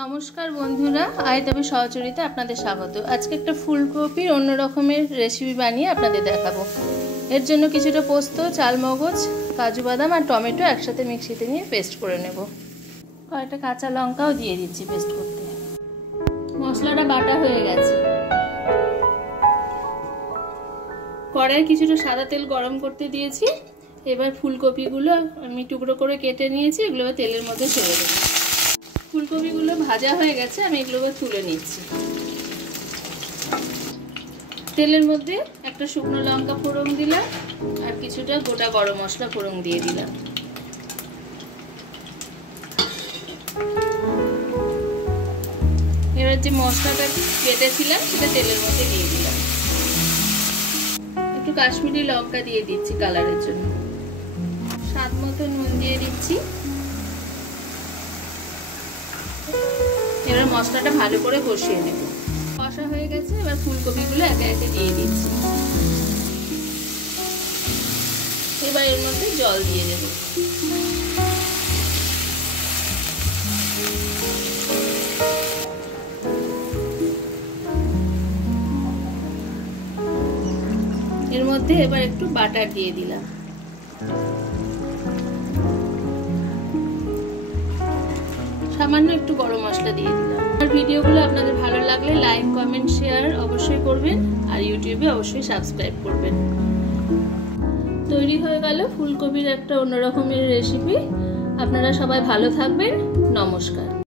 নমস্কার বন্ধুরা, আইটেবি সহচরিতে আপনাদের স্বাগত। আজকে একটা ফুলকপির অন্য রকমের রেসিপি বানিয়ে আপনাদের দেখাবো। এর জন্য কিছুটা পোস্ত, চালমগজ, কাজু বাদাম আর টমেটো একসাথে মিক্সিতে নিয়ে পেস্ট করে নেব। কয়েকটা কাঁচা লঙ্কাও দিয়ে দিচ্ছি পেস্ট করতে। মশলাটা বাটা হয়ে গেছে। কড়াইয়ে কিছুটা সাদা তেল গরম করতে দিয়েছি। এবার ফুলকপিগুলো আমি টুকরো করে কেটে নিয়েছি, এগুলো তেলের মধ্যে ছেড়ে দেবো। ফুলকপিগুলো ভাজা হয়ে গেছে, আমি এগুলো তুলে নিচ্ছি। তেলের মধ্যে একটা শুকনো লঙ্কা ফোড়ন দিলাম আর কিছুটা গোটা গরম মশলা ফোড়ন দিয়ে দিলাম। এবার যে মশলাটা কেটেছিলাম সেটা তেলের মধ্যে দিয়ে দিলাম। একটু কাশ্মীরি লঙ্কা দিয়ে দিচ্ছি কালারের জন্য। স্বাদ মতো নুন দিয়ে দিচ্ছি। এবার মশলাটা ভালো করে কষিয়ে নেব। কষা হয়ে গেছে, এবার ফুলকপিগুলো একে একে দিয়ে দিচ্ছি। এবার এর মধ্যে জল দিয়ে দেব। এর মধ্যে এবার একটু বাটার দিয়ে দিলাম। সামান্য একটু গরম মশলা দিয়ে দিলাম। আর ভিডিওগুলো আপনাদের ভালো লাগলে লাইক, কমেন্ট, শেয়ার অবশ্যই করবেন আর ইউটিউবে অবশ্যই সাবস্ক্রাইব করবেন। তৈরি হয়ে গেল ফুলকপির একটা অন্যরকমের রেসিপি। আপনারা সবাই ভালো থাকবেন। নমস্কার।